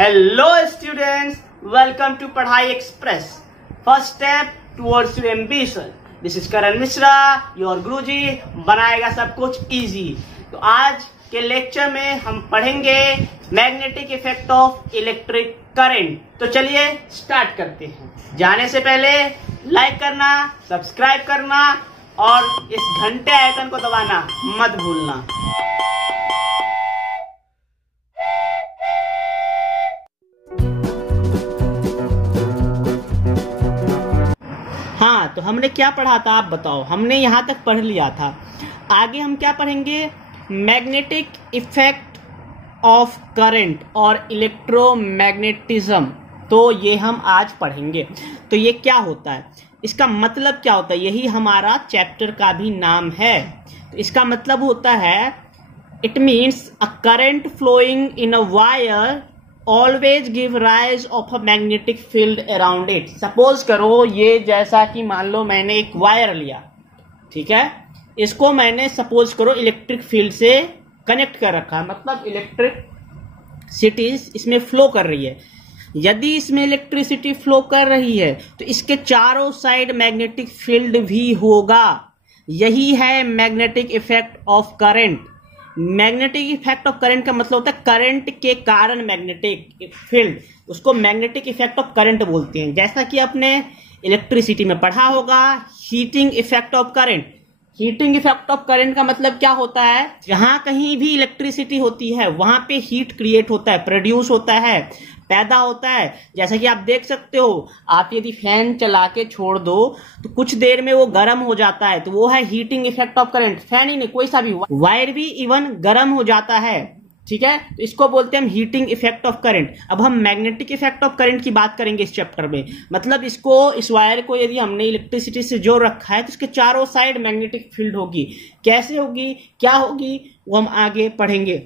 Hello students, welcome to पढ़ाई express. First step towards your ambition. This is Karan Mishra, your गुरुजी बनाएगा सब कुछ easy. तो आज के लेक्चर में हम पढ़ेंगे magnetic effect of electric current. तो चलिए स्टार्ट करते हैं. जाने से पहले लाइक करना, सब्सक्राइब करना और इस घंटे आइकन को दबाना मत भूलना. हाँ, तो हमने क्या पढ़ा था आप बताओ. हमने यहाँ तक पढ़ लिया था. आगे हम क्या पढ़ेंगे? मैग्नेटिक इफेक्ट ऑफ करंट और इलेक्ट्रोमैग्नेटिज्म. तो ये हम आज पढ़ेंगे. तो ये क्या होता है, इसका मतलब क्या होता है, यही हमारा चैप्टर का भी नाम है. तो इसका मतलब होता है, it means a current flowing in a wire always give rise of a magnetic field around it. Suppose करो ये जैसा कि मान लो मैंने एक वायर लिया, ठीक है, इसको मैंने सपोज करो इलेक्ट्रिक फील्ड से कनेक्ट कर रखा है, मतलब इलेक्ट्रिसिटी इसमें फ्लो कर रही है. यदि इसमें इलेक्ट्रिसिटी फ्लो कर रही है तो इसके चारों साइड मैग्नेटिक फील्ड भी होगा. यही है magnetic effect of current. Magnetic effect of current का मतलब होता है करंट के कारण मैग्नेटिक फील्ड, उसको मैग्नेटिक इफेक्ट ऑफ करंट बोलते हैं. जैसा कि आपने इलेक्ट्रिसिटी में पढ़ा होगा, heating effect of current. Heating effect of current का मतलब क्या होता है, जहां कहीं भी इलेक्ट्रिसिटी होती है वहां पे हीट क्रिएट होता है, प्रोड्यूस होता है, पैदा होता है. जैसा कि आप देख सकते हो, आप यदि फैन चला के छोड़ दो तो कुछ देर में वो गर्म हो जाता है, तो वो है heating effect of current. Fan ही नहीं, कोई सा भी वायर भी इवन गर्म हो जाता है, ठीक है, तो इसको बोलते हैं हम हीटिंग इफेक्ट ऑफ करंट. अब हम मैग्नेटिक इफेक्ट ऑफ करंट की बात करेंगे इस चैप्टर में. मतलब इसको, इस वायर को यदि हमने इलेक्ट्रिसिटी से जोड़ रखा है तो इसके चारों साइड मैग्नेटिक फील्ड होगी. कैसे होगी, क्या होगी, वो हम आगे पढ़ेंगे.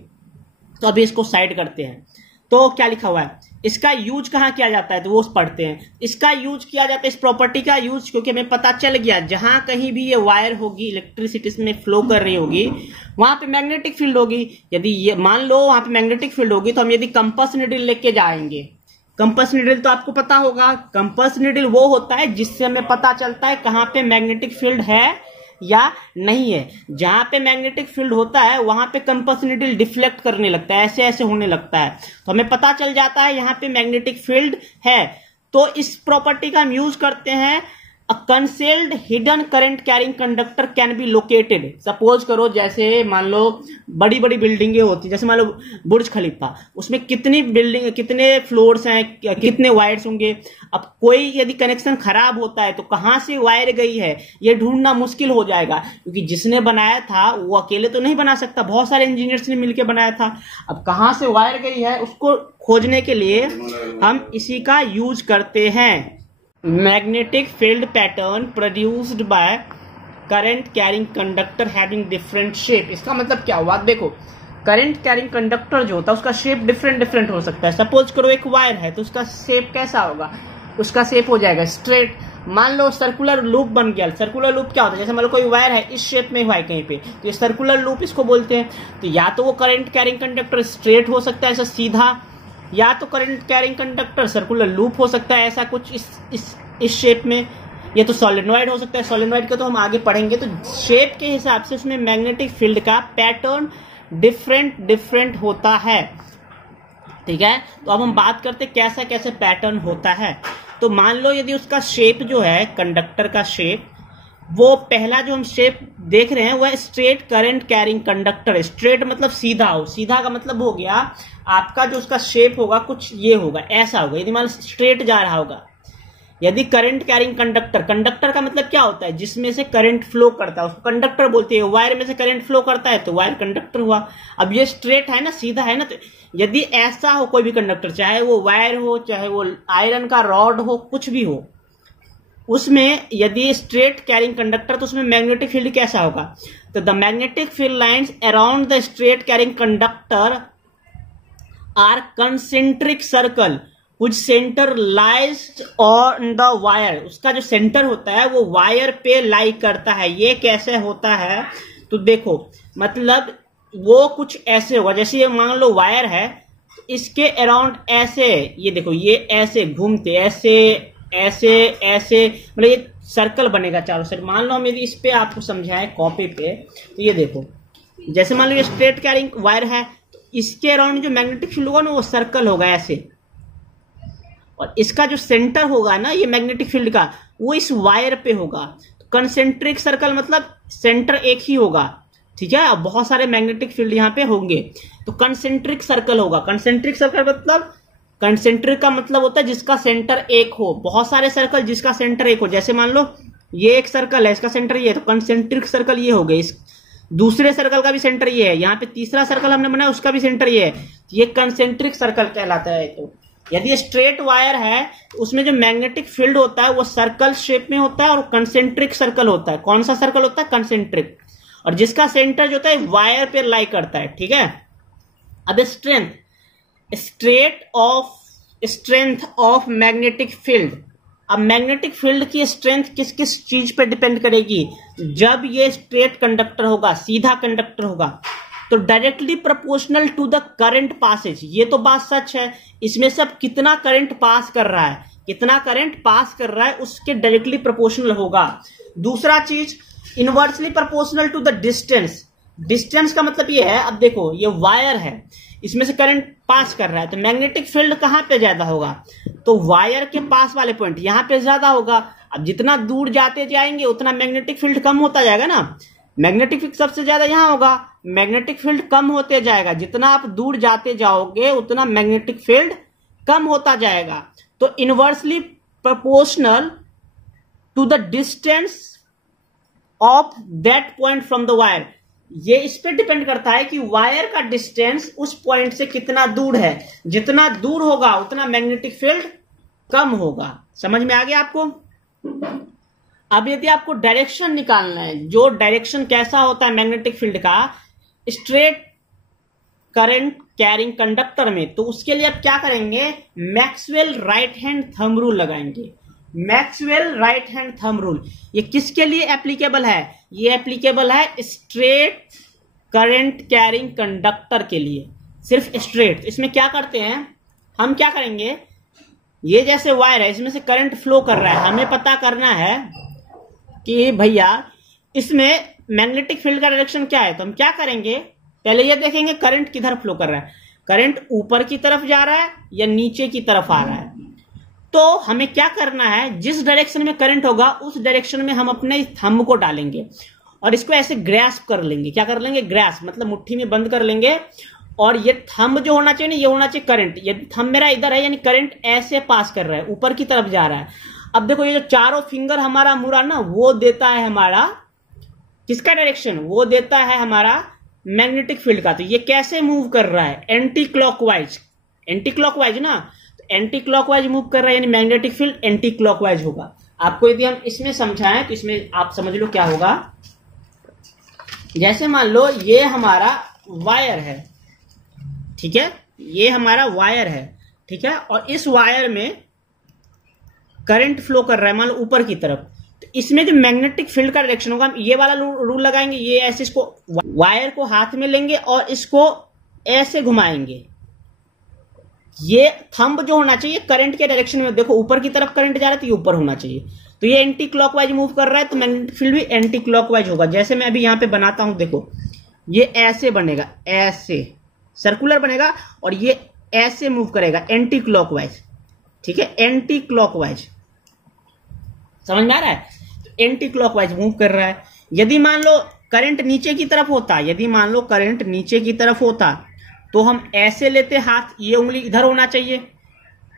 तो अभी इसको साइड करते हैं. तो क्या लिखा हुआ है, इसका यूज कहाँ किया जाता है, तो वो पढ़ते हैं. इसका यूज किया जाता है, इस प्रॉपर्टी का यूज, क्योंकि हमें पता चल गया जहां कहीं भी ये वायर होगी इलेक्ट्रिसिटी में फ्लो कर रही होगी वहां पे मैग्नेटिक फील्ड होगी. यदि ये मान लो वहां पे मैग्नेटिक फील्ड होगी तो हम यदि कंपास नीडल लेके जाएंगे, कंपास नीडल तो आपको पता होगा, कंपास नीडल वो होता है जिससे हमें पता चलता है कहां पे मैग्नेटिक फील्ड है या नहीं है. जहां पे मैग्नेटिक फील्ड होता है वहां पे कंपास नीडल डिफ्लेक्ट करने लगता है, ऐसे ऐसे होने लगता है, तो हमें पता चल जाता है यहां पे मैग्नेटिक फील्ड है. तो इस प्रॉपर्टी का हम यूज करते हैं. A concealed hidden current carrying conductor can be located. Suppose करो जैसे मान लो बड़ी बड़ी बिल्डिंगें होती, जैसे मान लो बुर्ज खलीफा, उसमें कितनी बिल्डिंग, कितने फ्लोर्स हैं, कितने वायर्स होंगे. अब कोई यदि कनेक्शन खराब होता है तो कहां से वायर गई है ये ढूंढना मुश्किल हो जाएगा, क्योंकि जिसने बनाया था वो अकेले तो नहीं बना सकता, बहुत सारे इंजीनियर्स ने मिलकर बनाया था. अब कहां से वायर गई है उसको खोजने के लिए हम इसी का यूज करते हैं. Magnetic field pattern produced by current carrying conductor having different shape. इसका मतलब क्या हुआ, देखो करंट कैरिंग कंडक्टर जो होता है उसका शेप डिफरेंट डिफरेंट हो सकता है. सपोज करो एक वायर है तो उसका शेप कैसा होगा, उसका शेप हो जाएगा स्ट्रेट. मान लो सर्कुलर लूप बन गया. सर्कुलर लूप क्या होता है, जैसे मान लो कोई वायर है इस शेप में हुआ है कहीं पे, तो ये सर्कुलर लूप इसको बोलते हैं. तो या तो वो करंट कैरिंग कंडक्टर स्ट्रेट हो सकता है ऐसा सीधा, या तो current carrying conductor circular loop हो सकता है ऐसा कुछ इस शेप में. ये तो सोलेनॉइड हो सकता है. सोलेनॉइड का तो हम आगे पढ़ेंगे. तो शेप के हिसाब से उसमें मैग्नेटिक फील्ड का पैटर्न डिफरेंट डिफरेंट होता है, ठीक है. तो अब हम बात करते हैं कैसा कैसे पैटर्न होता है. तो मान लो यदि उसका शेप जो है, कंडक्टर का शेप, वो पहला जो हम शेप देख रहे हैं वह straight current carrying conductor. Straight मतलब सीधा हो, सीधा का मतलब हो गया आपका जो उसका शेप होगा कुछ ये होगा, ऐसा होगा. यदि मान लो स्ट्रेट जा रहा होगा. यदि करंट कैरिंग कंडक्टर, कंडक्टर का मतलब क्या होता है, जिसमें से करंट फ्लो करता है उसको कंडक्टर बोलते हैं. वायर में से करंट फ्लो करता है तो वायर कंडक्टर हुआ. अब ये स्ट्रेट है ना, सीधा है ना, तो यदि ऐसा हो कोई भी कंडक्टर, चाहे वो वायर हो, चाहे वो आयरन का रॉड हो, कुछ भी हो, उसमें यदि स्ट्रेट कैरिंग कंडक्टर, तो उसमें मैग्नेटिक फील्ड कैसा होगा, तो the magnetic field lines around the straight carrying conductor are concentric circle which center lies on the wire. उसका जो सेंटर होता है वो वायर पे लाई करता है. ये कैसे होता है, तो देखो मतलब वो कुछ ऐसे होगा, जैसे ये मान लो वायर है, इसके अराउंड ऐसे, ये देखो ये ऐसे घूमते, ऐसे ऐसे ऐसे, मतलब ये सर्कल बनेगा चारों साइड। मान लो हम यदि इस पे आपको समझाएं कॉपी पे, तो ये देखो जैसे मान लो ये स्ट्रेट कैरिंग वायर है, तो इसके अराउंड जो मैग्नेटिक फील्ड होगा ना वो सर्कल होगा ऐसे, और इसका जो सेंटर होगा ना ये मैग्नेटिक फील्ड का, वो इस वायर पे होगा। तो कंसेंट्रिक सर्कल मतलब सेंटर एक ही होगा, ठीक है। अब बहुत सारे मैग्नेटिक फील्ड यहाँ पे होंगे, तो कंसेंट्रिक सर्कल होगा। कंसेंट्रिक सर्कल मतलब, कंसेंट्रिक का मतलब होता है जिसका सेंटर एक हो। बहुत सारे सर्कल जिसका सेंटर एक हो, जैसे मान लो ये एक सर्कल है, इसका सेंटर ये है, तो कंसेंट्रिक सर्कल ये हो गए। इस दूसरे सर्कल का भी सेंटर ये है, यहाँ पे तीसरा सर्कल हमने बनाया उसका भी सेंटर ये है, ये कंसेंट्रिक सर्कल कहलाता है। तो यदि स्ट्रेट वायर है तो उसमें जो मैग्नेटिक फील्ड होता है वो सर्कल शेप में होता है और कंसेंट्रिक सर्कल होता है। कौन सा सर्कल होता है? कंसेंट्रिक, और जिसका सेंटर जो होता है वायर पे लाई करता है, ठीक है। अब strength, strength of magnetic field. अब मैग्नेटिक फील्ड की स्ट्रेंथ किस किस चीज पे डिपेंड करेगी? जब ये स्ट्रेट कंडक्टर होगा, सीधा कंडक्टर होगा, तो directly proportional to the current passes. ये तो बात सच है, इसमें सब कितना करंट पास कर रहा है, कितना करंट पास कर रहा है उसके डायरेक्टली प्रोपोर्शनल होगा। दूसरा चीज, inversely proportional to the distance. Distance का मतलब ये है, अब देखो ये वायर है, इसमें से करंट पास कर रहा है, तो मैग्नेटिक फील्ड कहां पे ज्यादा होगा? तो वायर के पास वाले पॉइंट यहां पे ज्यादा होगा। अब जितना दूर जाते जाएंगे उतना मैग्नेटिक फील्ड कम होता जाएगा ना। मैग्नेटिक फील्ड सबसे ज्यादा यहां होगा, मैग्नेटिक फील्ड कम होते जाएगा। जितना आप दूर जाते जाओगे उतना मैग्नेटिक फील्ड कम होता जाएगा। तो inversely proportional to the distance of that point from the wire. ये इस पे डिपेंड करता है कि वायर का डिस्टेंस उस पॉइंट से कितना दूर है। जितना दूर होगा उतना मैग्नेटिक फील्ड कम होगा। समझ में आ गया आपको? अब यदि आपको डायरेक्शन निकालना है, जो डायरेक्शन कैसा होता है मैग्नेटिक फील्ड का स्ट्रेट करंट कैरिंग कंडक्टर में, तो उसके लिए आप क्या करेंगे? Maxwell right hand thumb rule लगाएंगे। Maxwell right hand thumb rule ये किसके लिए एप्लीकेबल है? ये एप्लीकेबल है स्ट्रेट करंट कैरिंग कंडक्टर के लिए, सिर्फ स्ट्रेट। इसमें क्या करते हैं हम, क्या करेंगे, ये जैसे वायर है इसमें से करंट फ्लो कर रहा है, हमें पता करना है कि भैया इसमें मैग्नेटिक फील्ड का डायरेक्शन क्या है। तो हम क्या करेंगे, पहले ये देखेंगे करंट किधर फ्लो कर रहा है, करंट ऊपर की तरफ जा रहा है या नीचे की तरफ आ रहा है। तो हमें क्या करना है, जिस डायरेक्शन में करंट होगा उस डायरेक्शन में हम अपने थंब को डालेंगे और इसको ऐसे ग्रैस्प कर लेंगे। क्या कर लेंगे? ग्रैस्प मतलब मुट्ठी में बंद कर लेंगे। और ये थंब जो होना चाहिए ना, ये होना चाहिए करंट। यदि थंब मेरा इधर है यानी करंट ऐसे पास कर रहा है, ऊपर की तरफ जा रहा है। अब देखो ये जो चारों फिंगर हमारा मुड़ा ना, वो देता है हमारा किसका डायरेक्शन? वो देता है हमारा मैग्नेटिक फील्ड का। तो ये कैसे मूव कर रहा है? एंटी क्लॉकवाइज, एंटी क्लॉकवाइज ना, एंटी क्लॉकवाइज मूव कर रहा है यानी मैग्नेटिक फील्ड एंटी क्लॉकवाइज होगा। आपको यदि हम इसमें समझाएं तो इसमें आप समझ लो क्या होगा। जैसे मान लो ये हमारा वायर है, ठीक है, ये हमारा वायर है, ठीक है, और इस वायर में करंट फ्लो कर रहा है मान लो ऊपर की तरफ। तो इसमें जो मैग्नेटिक फील्ड का डायरेक्शन होगा, हम ये वाला रूल लगाएंगे। ये ऐसे इसको वायर को हाथ में लेंगे और इसको ऐसे घुमाएंगे। ये थंब जो होना चाहिए करंट के डायरेक्शन में, देखो ऊपर की तरफ करंट जा रहा है तो ये ऊपर होना चाहिए। तो ये एंटी क्लॉकवाइज मूव कर रहा है तो मैग्नेटिक फील्ड भी एंटी क्लॉकवाइज होगा। जैसे मैं अभी यहां पे बनाता हूं, देखो ये ऐसे बनेगा, ऐसे सर्कुलर बनेगा और ये ऐसे मूव करेगा एंटी क्लॉकवाइज, ठीक है, एंटी क्लॉकवाइज। समझ में आ रहा है? तो एंटी क्लॉकवाइज मूव कर रहा है। यदि मान लो करंट नीचे की तरफ होता, यदि मान लो करंट नीचे की तरफ होता तो हम ऐसे लेते हाथ, ये उंगली इधर होना चाहिए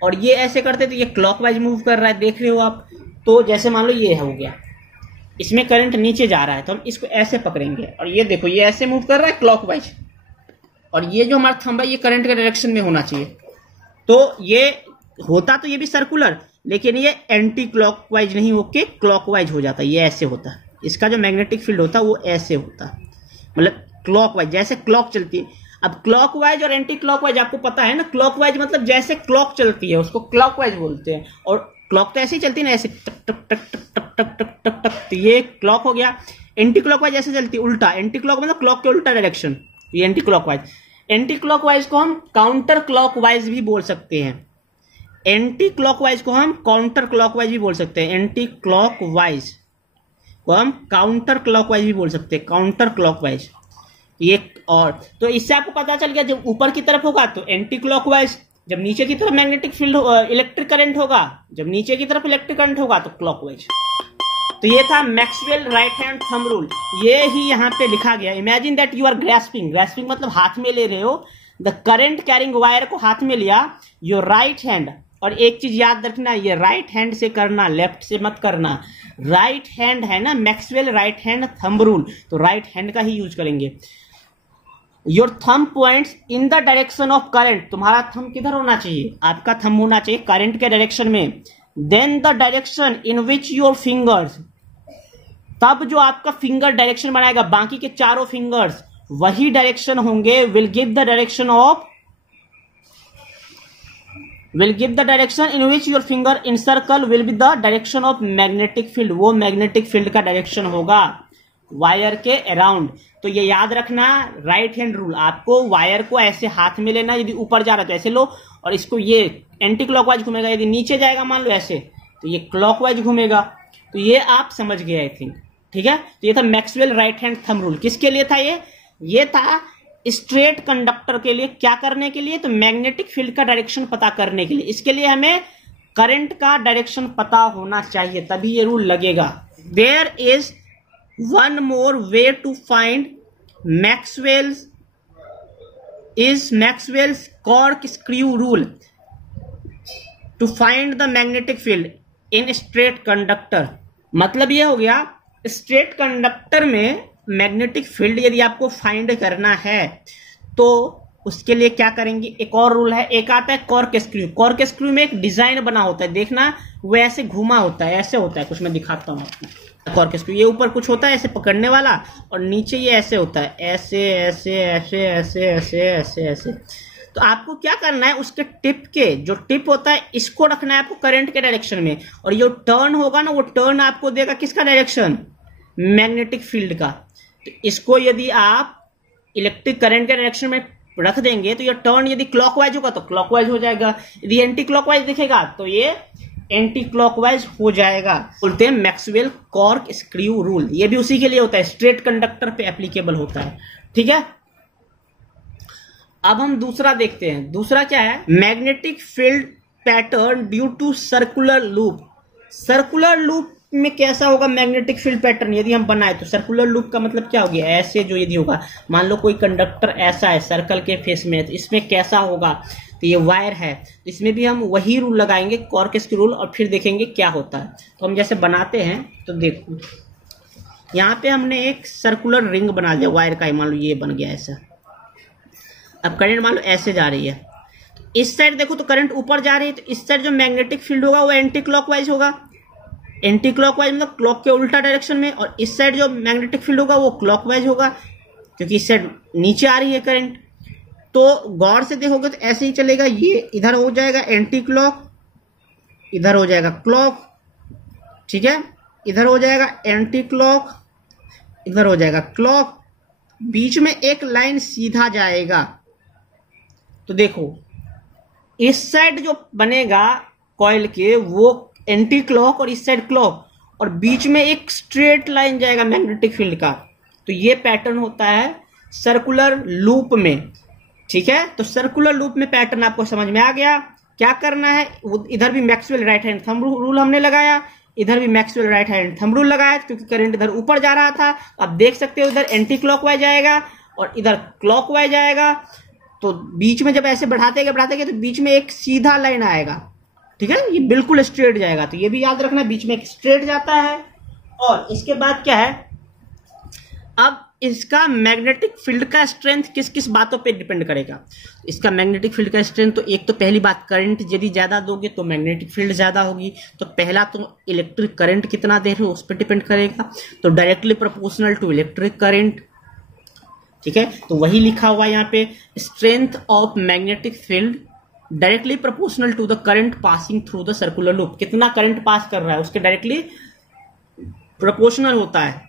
और ये ऐसे करते तो ये क्लॉकवाइज मूव कर रहा है, देख रहे हो आप। तो जैसे मान लो ये हो गया, इसमें करंट नीचे जा रहा है तो हम इसको ऐसे पकड़ेंगे और ये देखो ये ऐसे मूव कर रहा है क्लॉकवाइज, और ये जो हमारा थंब है ये करंट के डायरेक्शन में होना चाहिए। तो ये होता तो ये भी सर्कुलर, लेकिन ये एंटी क्लॉकवाइज नहीं होके क्लॉकवाइज हो जाता, ये ऐसे होता। इसका जो मैग्नेटिक फील्ड होता वो ऐसे होता, मतलब क्लॉकवाइज, जैसे क्लॉक चलती है। अब क्लॉकवाइज और एंटी क्लॉकवाइज आपको पता है ना, क्लॉकवाइज मतलब जैसे क्लॉक चलती है उसको क्लॉकवाइज बोलते हैं, और क्लॉक तो ऐसे ही चलती है ना, ऐसे टक टक टक टक टक टक टक टक टक, तो ये क्लॉक हो गया। एंटी क्लॉकवाइज ऐसे चलती है उल्टा, एंटी क्लॉक मतलब क्लॉक के उल्टा डायरेक्शन, ये एंटी क्लॉकवाइज। एंटी क्लॉकवाइज को हम काउंटर क्लॉकवाइज भी बोल सकते हैं। एंटी क्लॉकवाइज को हम काउंटर क्लॉकवाइज भी बोल सकते हैं। एंटी क्लॉकवाइज को हम काउंटर क्लॉकवाइज भी बोल सकते हैं। काउंटर क्लॉकवाइज ये। और तो इससे आपको पता चल गया, जब ऊपर की तरफ होगा तो एंटी क्लॉकवाइज, जब नीचे की तरफ मैग्नेटिक फील्ड इलेक्ट्रिक करंट होगा, जब नीचे की तरफ इलेक्ट्रिक करंट होगा तो क्लॉकवाइज। तो ये था Maxwell right hand thumb rule. ये ही यहाँ पे लिखा गया। Imagine that you are grasping, grasping मतलब हाथ में ले रहे हो, द करंट कैरिंग वायर को हाथ में लिया, योर राइट हैंड। और एक चीज याद रखना, ये राइट हैंड से करना, लेफ्ट से मत करना। राइट हैंड है ना, Maxwell right hand thumb rule, तो राइट हैंड का ही यूज करेंगे। Your thumb points in the direction of current, तुम्हारा थंब किधर होना चाहिए? आपका थंब होना चाहिए करंट के डायरेक्शन में। Then the direction in which your fingers, तब जो आपका फिंगर डायरेक्शन बनाएगा, बाकी के चारों फिंगर्स वही डायरेक्शन होंगे, will give the direction in which your finger in circle will be the direction of magnetic field, वो मैग्नेटिक फील्ड का डायरेक्शन होगा वायर के अराउंड। तो ये याद रखना राइट हैंड रूल। आपको वायर को ऐसे हाथ में लेना, यदि ऊपर जा रहा है तो ऐसे लो, और इसको ये एंटी क्लॉकवाइज घूमेगा, यदि नीचे जाएगा मान लो ऐसे, तो ये क्लॉकवाइज घूमेगा। तो ये आप समझ गए आई थिंक, ठीक है। तो ये था Maxwell right hand thumb rule. किसके लिए था ये था स्ट्रेट कंडक्टर के लिए। क्या करने के लिए? तो मैग्नेटिक फील्ड का डायरेक्शन पता करने के लिए। इसके लिए हमें करंट का डायरेक्शन पता होना चाहिए, तभी ये रूल लगेगा। There is one more way to find Maxwell's cork screw rule to find the magnetic field in straight conductor. मतलब ये हो गया, स्ट्रेट कंडक्टर में मैग्नेटिक फील्ड यदि आपको फाइंड करना है तो उसके लिए क्या करेंगे? एक और रूल है, एक आता है कॉर्क स्क्रू। कॉर्क स्क्रू में एक डिजाइन बना होता है, देखना वो ऐसे घुमा होता है, ऐसे होता है कुछ, मैं दिखाता हूं आपको। कॉर्क स्क्रू ये ऊपर कुछ होता है ऐसे पकड़ने वाला, और नीचे ये ऐसे होता है, ऐसे ऐसे ऐसे ऐसे ऐसे ऐसे ऐसे। तो आपको क्या करना है, उसके टिप के जो टिप होता है इसको रखना है आपको करंट के डायरेक्शन में, और ये टर्न होगा ना, वो टर्न आपको देगा किसका डायरेक्शन? मैग्नेटिक फील्ड का। तो इसको यदि आप इलेक्ट्रिक करंट के डायरेक्शन में रख देंगे तो ये टर्न यदि क्लॉकवाइज होगा तो क्लॉकवाइज हो जाएगा, यदि एंटी क्लॉकवाइज दिखेगा तो ये एंटी क्लॉकवाइज हो जाएगा। बोलते हैं मैक्सवेल कॉर्क स्क्रू रूल। ये भी उसी के लिए होता है, स्ट्रेट कंडक्टर पे एप्लीकेबल होता है, ठीक है। अब हम दूसरा देखते हैं। दूसरा क्या है? Magnetic field pattern due to circular loop. Circular loop में कैसा होगा मैग्नेटिक फील्ड पैटर्न यदि हम बनाए? तो सर्कुलर लूप का मतलब क्या हो गया? ऐसे जो यदि होगा, मान लो कोई कंडक्टर ऐसा है सर्कल के फेस में, तो इसमें कैसा होगा? तो ये वायर है, तो इसमें भी हम वही रूल लगाएंगे, कॉर्क स्क्रू रूल, और फिर देखेंगे क्या होता है। तो हम जैसे बनाते हैं तो देखो, यहाँ पे हमने एक सर्कुलर रिंग बना दिया वायर का, मान लो ये बन गया ऐसा। अब करंट मान लो ऐसे जा रही है, इस साइड देखो तो करंट ऊपर जा रही है, तो इस साइड जो मैग्नेटिक फील्ड होगा वो एंटी क्लॉकवाइज होगा। एंटी क्लॉकवाइज मतलब क्लॉक के उल्टा डायरेक्शन में, और इस साइड जो मैग्नेटिक फील्ड होगा वो क्लॉकवाइज होगा, क्योंकि इस साइड नीचे आ रही है करंट। तो गौर से देखोगे तो ऐसे ही चलेगा, ये इधर हो जाएगा एंटी क्लॉक, इधर हो जाएगा क्लॉक, ठीक है, इधर हो जाएगा एंटी क्लॉक, इधर हो जाएगा क्लॉक, बीच में एक लाइन सीधा जाएगा। तो देखो इस साइड जो बनेगा कॉइल के वो एंटी क्लॉक और इस साइड क्लॉक, और बीच में एक स्ट्रेट लाइन जाएगा मैग्नेटिक फील्ड का। तो ये पैटर्न होता है सर्कुलर लूप में, ठीक है। तो सर्कुलर लूप में पैटर्न आपको समझ में आ गया। क्या करना है, इधर भी Maxwell right hand thumb rule हमने लगाया, इधर भी Maxwell right hand thumb rule लगाया, क्योंकि करंट इधर ऊपर जा रहा था। अब देख सकते हो इधर एंटी क्लॉकवाइज आएगा और इधर क्लॉकवाइज आएगा। तो बीच में जब ऐसे बढ़ाते गए तो बीच में एक सीधा लाइन आएगा, ठीक है, ये बिल्कुल स्ट्रेट जाएगा। तो ये भी याद रखना, बीच में एक स्ट्रेट जाता है। और इसके बाद क्या है, अब इसका मैग्नेटिक फील्ड का स्ट्रेंथ किस किस बातों पे डिपेंड करेगा? इसका मैग्नेटिक फील्ड का स्ट्रेंथ, तो एक तो पहली बात, करंट यदि ज्यादा दोगे तो मैग्नेटिक फील्ड ज्यादा होगी। तो पहला तो इलेक्ट्रिक करंट कितना दे रहे हो उस पर डिपेंड करेगा, तो directly proportional to electric current, ठीक है। तो वही लिखा हुआ है यहाँ पे, strength of magnetic field directly proportional to the current passing through the circular loop. कितना करंट पास कर रहा है उसके डायरेक्टली प्रोपोर्शनल होता है।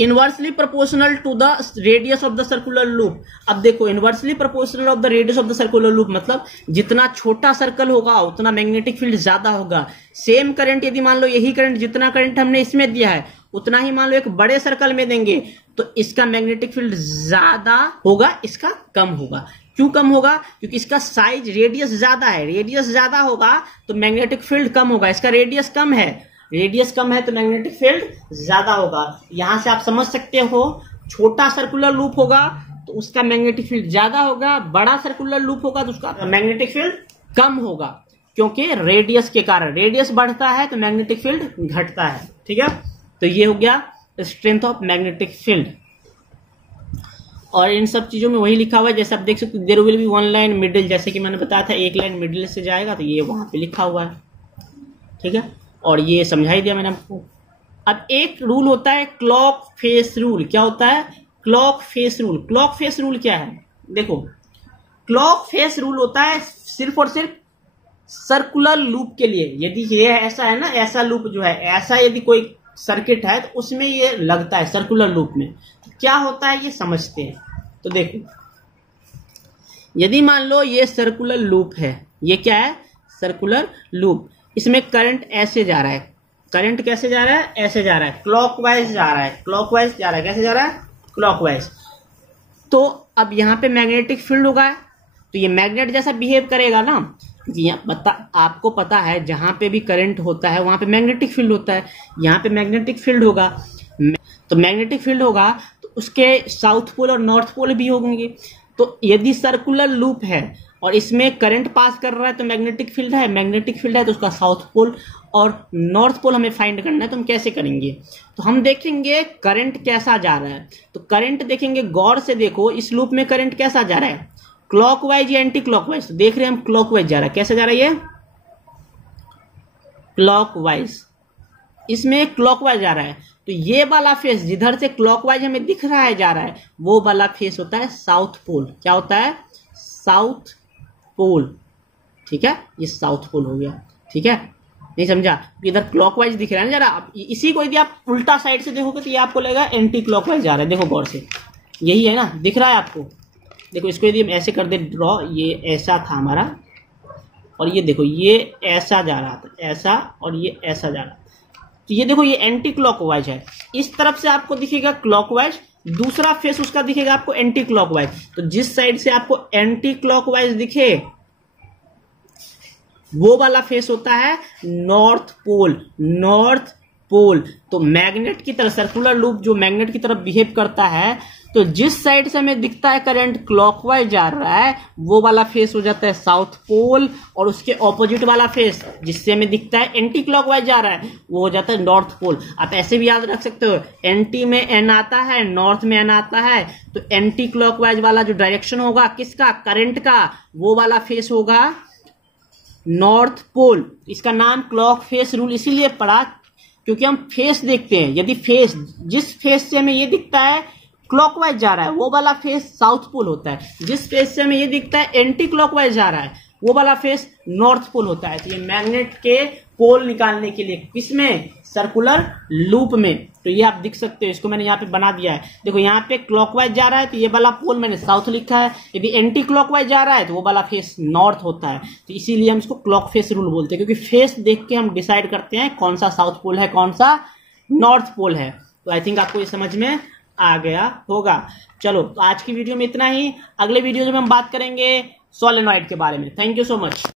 Inversely proportional to the radius of the circular loop. अब देखो inversely proportional of the radius of the circular loop मतलब जितना छोटा सर्कल होगा उतना मैग्नेटिक फील्ड ज्यादा होगा। सेम करंट यदि मान लो यही करंट जितना करंट हमने इसमें दिया है उतना ही मान लो एक बड़े सर्कल में देंगे तो इसका मैग्नेटिक फील्ड ज्यादा होगा, इसका कम होगा। क्यों कम होगा? क्योंकि इसका साइज रेडियस ज्यादा है, रेडियस ज्यादा होगा तो मैग्नेटिक फील्ड कम होगा। इसका रेडियस कम है, रेडियस कम है तो मैग्नेटिक फील्ड ज्यादा होगा। यहां से आप समझ सकते हो छोटा सर्कुलर लूप होगा तो उसका मैग्नेटिक फील्ड ज्यादा होगा, बड़ा सर्कुलर लूप होगा तो उसका मैग्नेटिक फील्ड कम होगा, क्योंकि रेडियस के कारण। रेडियस बढ़ता है तो मैग्नेटिक फील्ड घटता है। ठीक है, तो ये हो गया स्ट्रेंथ ऑफ मैग्नेटिक फील्ड। और इन सब चीजों में वही लिखा हुआ है जैसे आप देख सकते हो, there will be one line middle, जैसे कि मैंने बताया था एक लाइन मिडिल से जाएगा तो ये वहां पे लिखा हुआ है। ठीक है, और ये समझाई दिया मैंने आपको। अब एक रूल होता है क्लॉक फेस रूल। क्या होता है? Clock face rule. Clock face rule क्या है? देखो क्लॉक फेस रूल होता है सिर्फ और सिर्फ सर्कुलर लूप के लिए। यदि ये ऐसा है ना, ऐसा लूप जो है, ऐसा यदि कोई सर्किट है तो उसमें ये लगता है सर्कुलर लूप में। तो क्या होता है ये समझते हैं। तो देखो यदि मान लो ये सर्कुलर लूप है, ये क्या है? Circular loop. इसमें करंट ऐसे जा रहा है, करंट कैसे जा रहा है? ऐसे जा रहा है, क्लॉकवाइज जा रहा है, क्लॉकवाइज जा रहा है। कैसे जा रहा है? क्लॉकवाइज। तो अब यहाँ पे मैग्नेटिक फील्ड होगा तो ये मैग्नेट जैसा बिहेव करेगा ना। आपको पता है जहां पे भी करंट होता है वहां पे मैग्नेटिक फील्ड होता है। यहाँ पे मैग्नेटिक फील्ड होगा तो मैग्नेटिक फील्ड होगा तो उसके साउथ पोल और नॉर्थ पोल भी होंगे। तो यदि सर्कुलर लूप है और इसमें करंट पास कर रहा है तो मैग्नेटिक फील्ड है, मैग्नेटिक फील्ड है तो उसका साउथ पोल और नॉर्थ पोल हमें फाइंड करना है। तो हम कैसे करेंगे? तो हम देखेंगे करंट कैसा जा रहा है। तो करंट देखेंगे, गौर से देखो इस लूप में करंट कैसा जा रहा है, क्लॉकवाइज या एंटी क्लॉकवाइज? तो देख रहे हैं हम क्लॉकवाइज जा रहा है। कैसे जा रहा है ये? क्लॉकवाइज। इसमें क्लॉकवाइज जा रहा है तो ये वाला फेस जिधर से क्लॉकवाइज हमें दिख रहा है जा रहा है वो वाला फेस होता है साउथ पोल। क्या होता है? South pole. ठीक है, ये साउथ पोल हो गया। ठीक है, नहीं समझा? इधर क्लॉकवाइज दिख रहा है ना जरा, इसी को यदि आप उल्टा साइड से देखोगे तो ये आपको लगेगा एंटी क्लॉकवाइज जा रहा है। देखो गौर से, यही है ना, दिख रहा है आपको? देखो इसको यदि हम ऐसे कर दे ड्रॉ, ये ऐसा था हमारा और ये देखो ये ऐसा जा रहा था, ऐसा, और ये ऐसा जा रहा था। तो ये देखो ये एंटी क्लॉकवाइज है। इस तरफ से आपको दिखेगा क्लॉकवाइज, दूसरा फेस उसका दिखेगा आपको एंटी क्लॉकवाइज। तो जिस साइड से आपको एंटी क्लॉकवाइज दिखे वो वाला फेस होता है नॉर्थ पोल। North pole. तो मैग्नेट की तरह, सर्कुलर लूप जो मैग्नेट की तरफ बिहेव करता है, तो जिस साइड से हमें दिखता है करंट क्लॉकवाइज जा रहा है वो वाला फेस हो जाता है साउथ पोल, और उसके ऑपोजिट वाला फेस जिससे हमें दिखता है एंटी क्लॉकवाइज जा रहा है वो हो जाता है नॉर्थ पोल। आप ऐसे भी याद रख सकते हो, एंटी में एन आता है, नॉर्थ में एन आता है, तो एंटी क्लॉकवाइज वाला जो डायरेक्शन होगा किसका? करंट का, वो वाला फेस होगा नॉर्थ पोल। इसका नाम क्लॉक फेस रूल इसीलिए पड़ा क्योंकि हम फेस देखते हैं। यदि फेस, जिस फेस से हमें ये दिखता है क्लॉकवाइज जा रहा है वो वाला फेस साउथ पोल होता है। जिस फेस से हमें ये दिखता है एंटी क्लॉकवाइज जा रहा है वो वाला फेस नॉर्थ पोल होता है। तो ये मैग्नेट के पोल निकालने के लिए किसमें? सर्कुलर लूप में। तो ये आप दिख सकते हो, इसको मैंने यहाँ पे बना दिया है। देखो यहाँ पे क्लॉकवाइज जा रहा है तो ये वाला पोल मैंने साउथ लिखा है, यदि एंटी क्लॉकवाइज जा रहा है तो वो वाला फेस नॉर्थ होता है। तो इसीलिए हम इसको क्लॉक फेस रूल बोलते हैं, क्योंकि फेस देख के हम डिसाइड करते हैं कौन सा साउथ पोल है कौन सा नॉर्थ पोल है। तो आई थिंक आपको ये समझ में आ गया होगा। चलो तो आज की वीडियो में इतना ही। अगले वीडियो में हम बात करेंगे सोलेनॉइड के बारे में। Thank you so much.